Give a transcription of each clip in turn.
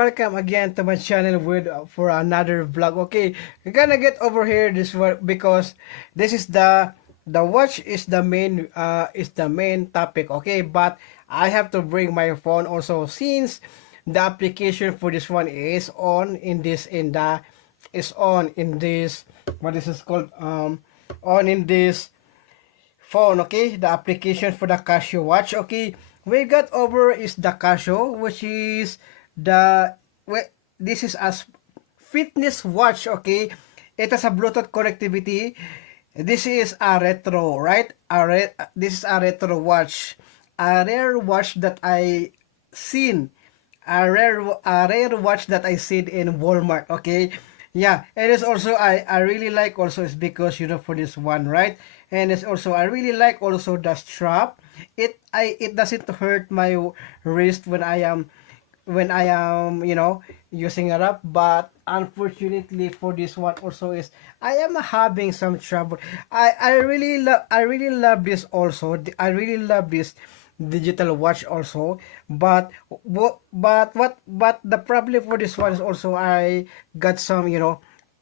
welcome again to my channel with for another vlog. Okay, we're gonna get over here this one because this is the watch is the main topic. Okay, but I have to bring my phone also since the application for this one is on in this in the is on in this what is this called on in this phone. Okay, the application for the Casio watch. Okay, we got over is the Casio, which is the this is a fitness watch. Okay, it has a Bluetooth connectivity. This is a retro, right? This is a retro watch, a rare watch that I seen, a rare watch that I seen in Walmart. Okay, yeah, and it's also I really like also is because for this one, right? And it's also I really like also the strap. It doesn't hurt my wrist when I am using it up, but unfortunately for this one also is I am having some trouble. I really love this also. I really love this digital watch also, but but the problem for this one is also I got some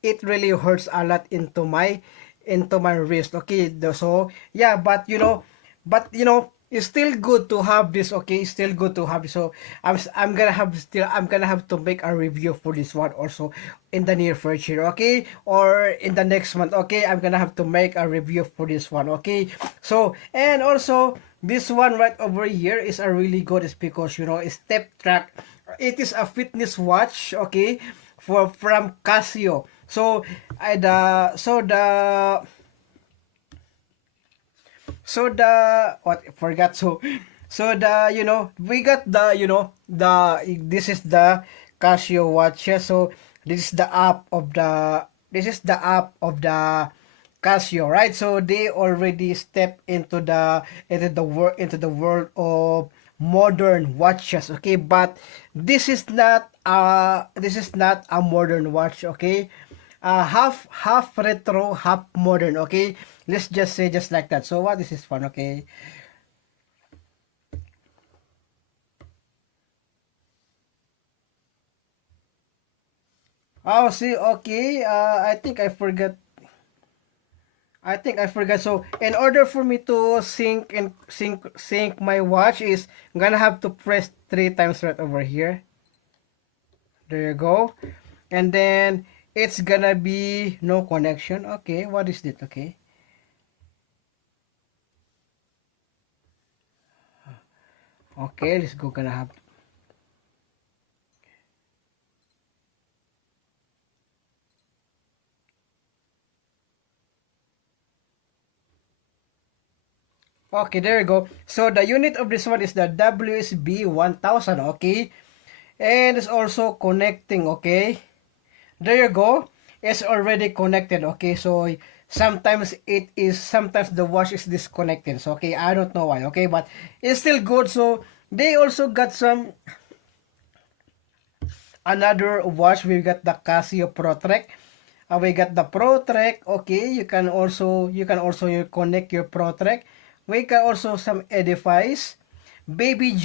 it really hurts a lot into my wrist. Okay, so yeah, but it's still good to have this. Okay, it's still good to have it. So I'm gonna have to make a review for this one also in the near future. Okay, or in the next month. Okay, I'm gonna have to make a review for this one. Okay, so and also this one right over here is a really good is because step track. It is a fitness watch. Okay, from Casio. So I the so the so the what forgot so the we got the the this is the Casio watch. Yeah, so this is the app of the Casio, right? So they already step into the world of modern watches. Okay, but this is not a modern watch. Okay, half retro, half modern. Okay, let's just say just like that. So what is this one? Okay, oh, see, okay, I think I forgot. So in order for me to sync my watch is I'm gonna have to press three times right over here. There you go. And then it's gonna be no connection. Okay, what is it? Okay. Okay, let's go gonna have. Okay, there you go. So the unit of this one is the WSB 1000. Okay, and it's also connecting. Okay, there you go. It's already connected. Okay, so sometimes the watch is disconnected. So okay, I don't know why. Okay, but it's still good. So they also got some another watch. We got the Casio ProTrek. We got the ProTrek. Okay, you can also connect your ProTrek. We got also some Edifice, Baby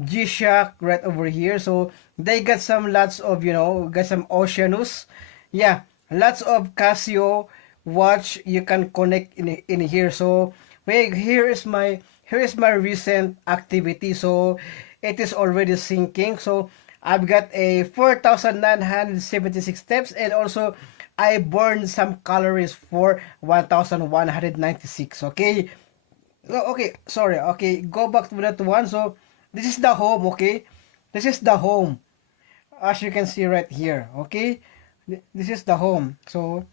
G-Shock right over here. So they got some lots of got some Oceanus. Yeah, lots of Casio watch you can connect in here. So wait, here is my recent activity. So it is already syncing. So I've got a 4,976 steps, and also I burned some calories for 1,196. Okay. Okay, sorry. Okay, go back to that one. So this is the home. Okay, this is the home, as you can see right here. Okay, this is the home. So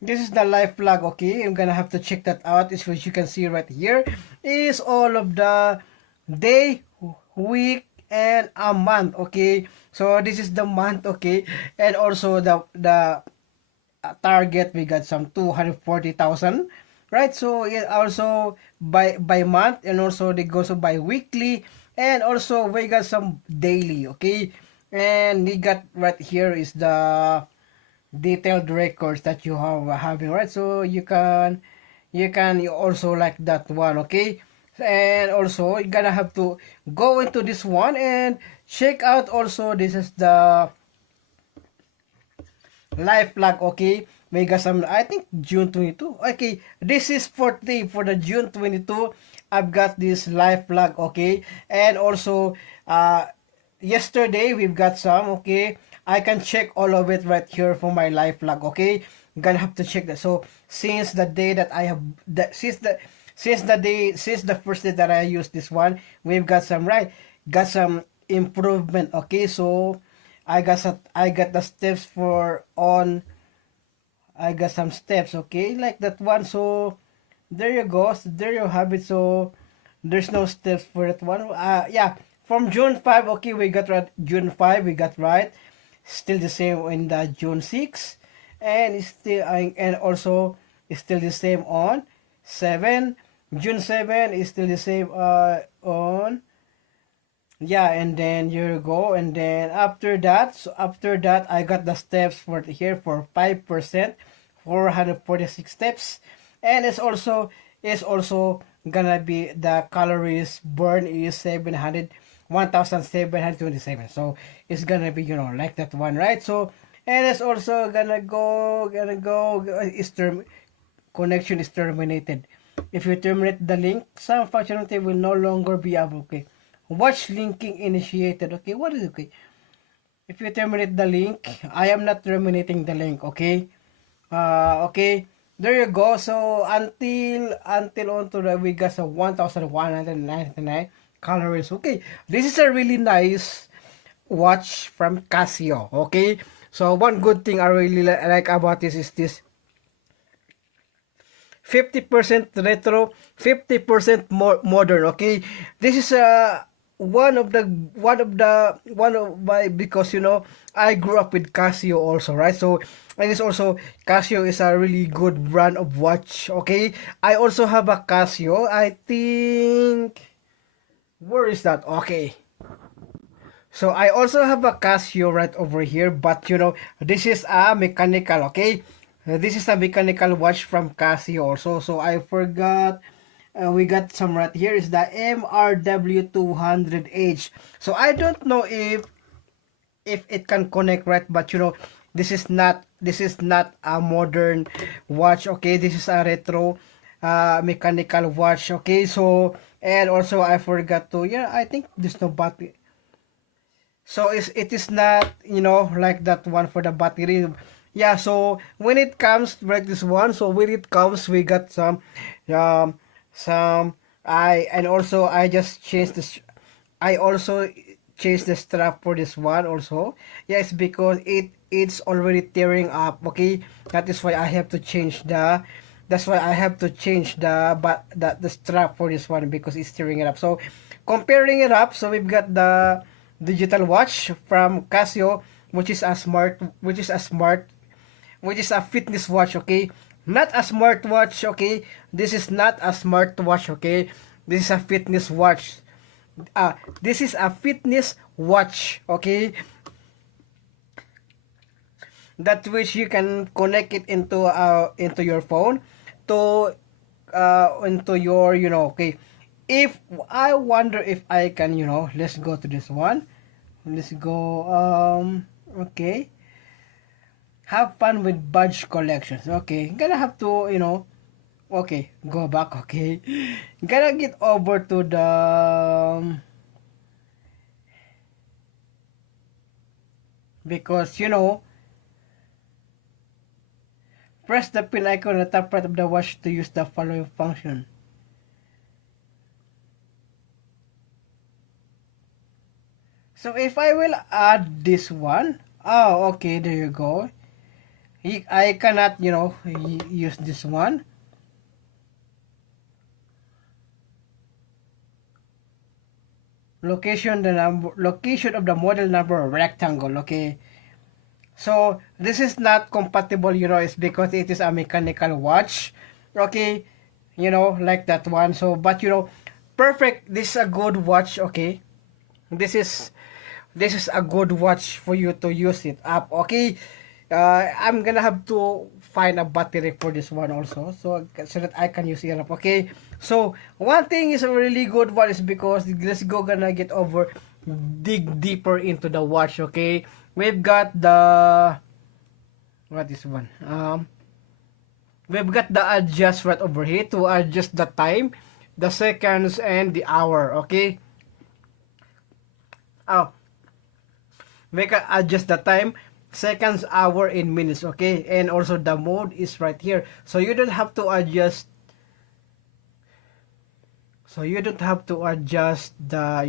this is the live flag. Okay, I'm gonna have to check that out. Is what you can see right here is all of the day, week, and a month. Okay, so this is the month. Okay, and also the target we got some 240,000, right? So it also by month, and also they go so by weekly, and also we got some daily. Okay, and we got right here is the detailed records that you have having, right? So you also like that one. Okay, And also you're gonna have to go into this one and check out also. This is the live flag. Okay, may got some, I think June 22. Okay, this is for the June 22. I've got this live flag. Okay, and also yesterday we've got some. Okay, I can check all of it right here for my live flag. Okay, gonna have to check that. So since the day that I have that since the first day that I used this one, we've got some, right, got some improvement. Okay, so I got the steps for on. I got some steps. Okay, like that one. So there you go. So there you have it. So there's no steps for that one. Yeah, from June 5. Okay, we got right. June 5 we got right. Still the same in the June 6, and it's still and also it's still the same on 7. June 7 is still the same on. Yeah, and then here you go. And then after that, so after that I got the steps for here for 5%, 446 steps. And it's also gonna be the calories burned is 1727. So it's gonna be, like that one, right? So, and it's also gonna go is connection is terminated. If you terminate the link, some functionality will no longer be able. Okay, watch linking initiated. Okay, what is it? Okay, if you terminate the link, I am not terminating the link. Okay, okay, there you go. So until on to the we got a 1199 calories. Okay, this is a really nice watch from Casio. Okay, so one good thing I really like about this is this 50% retro, 50% more modern. Okay, this is one of my, because I grew up with Casio also, right? So, and it's also, Casio is a really good brand of watch. Okay, I also have a Casio. I think, where is that? Okay, so I also have a Casio right over here, but this is a mechanical. Okay, this is a mechanical watch from Casio also. So I forgot. We got some right here. Is the MRW200H. So I don't know if it can connect, right, but this is not a modern watch. Okay, this is a retro mechanical watch. Okay, so, and also I forgot to, I think there's no battery. So it is not, like that one for the battery. Yeah, so when it comes like this one, so when it comes, we got um some and also I just changed this. I also changed the strap for this one also. Yes, because it's already tearing up. Okay, that is why I have to change the. That's why I have to change the strap for this one, because it's tearing it up. So comparing it up, so we've got the digital watch from Casio, which is a fitness watch. Okay, not a smartwatch. Okay, this is not a smartwatch. Okay, this is a fitness watch. This is a fitness watch. Okay, that which you can connect it into your phone, to into your, okay. If I wonder if I can, let's go to this one. Let's go. Okay, have fun with badge collections. Okay, gonna have to, okay, go back. Okay, gonna get over to the because press the pin icon on the top right of the watch to use the following function. So if I will add this one, oh, okay, there you go. I cannot, use this one. Location of the model number rectangle. Okay. So this is not compatible, it's because it is a mechanical watch. Okay, like that one. So, but perfect. This is a good watch. Okay, this is a good watch for you to use it up. Okay, I'm gonna have to find a battery for this one also, so that I can use it up. Okay, So one thing is a really good one is because let's go gonna get over dig deeper into the watch. Okay, we've got the what is one we've got the adjust right over here to adjust the time, the seconds, and the hour. Okay, oh, we can adjust the time, seconds, hour, in minutes. Okay, and also the mode is right here, so you don't have to adjust. So you don't have to adjust the,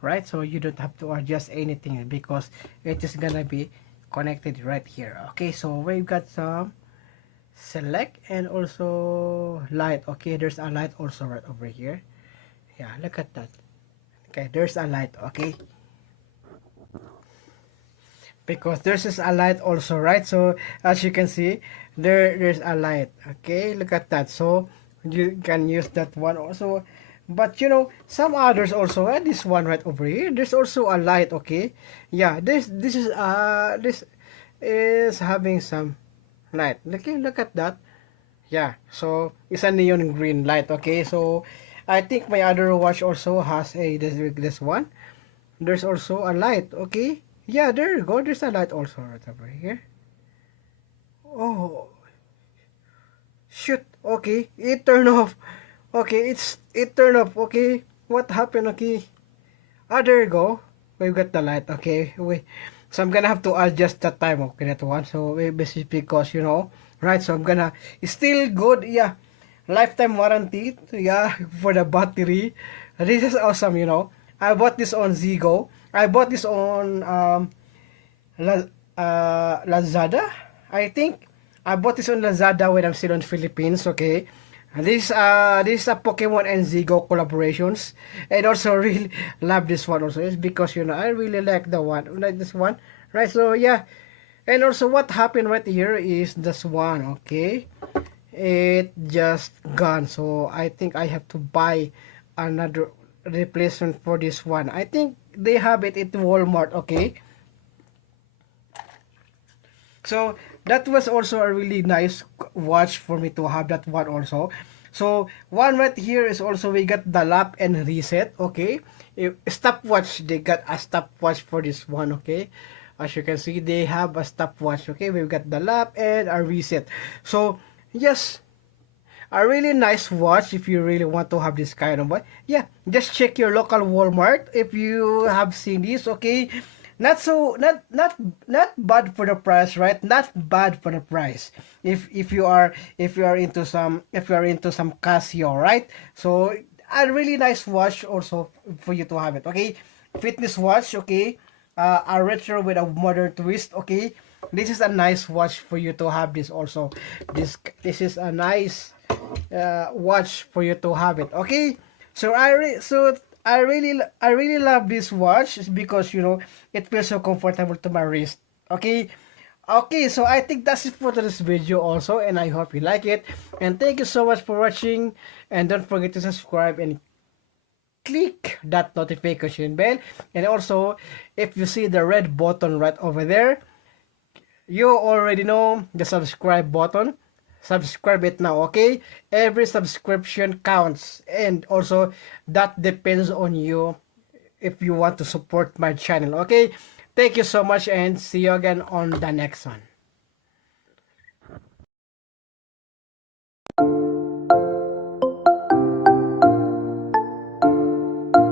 right? So you don't have to adjust anything because it is gonna be connected right here. Okay, so we've got some select and also light. Okay, there's a light also right over here. Yeah, look at that. Okay, there's a light. Okay, because there's just a light also, right? So as you can see, there's a light. Okay, look at that. So you can use that one also, but some others also. This one right over here, there's also a light. Okay, yeah, this is having some light. Okay, look at that. Yeah, so it's a neon green light. Okay, so I think my other watch also has a this one. There's also a light. Okay, yeah, there you go. There's a light also right over here. Oh, shoot. Okay, it turned off. Okay, it turned off. Okay, what happened? Okay, there you go. We've got the light. Okay, so I'm gonna have to adjust the time. Okay, that one. So basically because right. So I'm gonna it's still good. Yeah, lifetime warranty. Yeah, for the battery. This is awesome. I bought this on Zigo. I bought this on Lazada. I think I bought this on Lazada when I'm still in Philippines. Okay, this is a Pokemon and Zigo collaborations, and also really love this one also. It's because I really like this one, right? So yeah, and also what happened right here is this one. Okay, it just gone. So I think I have to buy another replacement for this one. I think they have it at Walmart. Okay, so that was also a really nice watch for me to have that one also. So one right here is also we got the lap and reset. Okay, stopwatch, they got a stopwatch for this one. Okay, as you can see they have a stopwatch. Okay, we've got the lap and a reset. So yes, a really nice watch if you really want to have this kind of one. Yeah, just check your local Walmart if you have seen this. Okay, not bad for the price, right? Not bad for the price. If you are into some Casio, right? So a really nice watch also for you to have it. Okay, fitness watch. Okay, a retro with a modern twist. Okay, this is a nice watch for you to have this also. This is a nice watch for you to have it. Okay, so I really love this watch because it feels so comfortable to my wrist. Okay, okay, so I think that's it for this video also, and I hope you like it, and thank you so much for watching, and don't forget to subscribe and click that notification bell, and also if you see the red button right over there, you already know the subscribe button. Subscribe it now. Okay, every subscription counts, and also that depends on you if you want to support my channel. Okay, thank you so much, and see you again on the next one.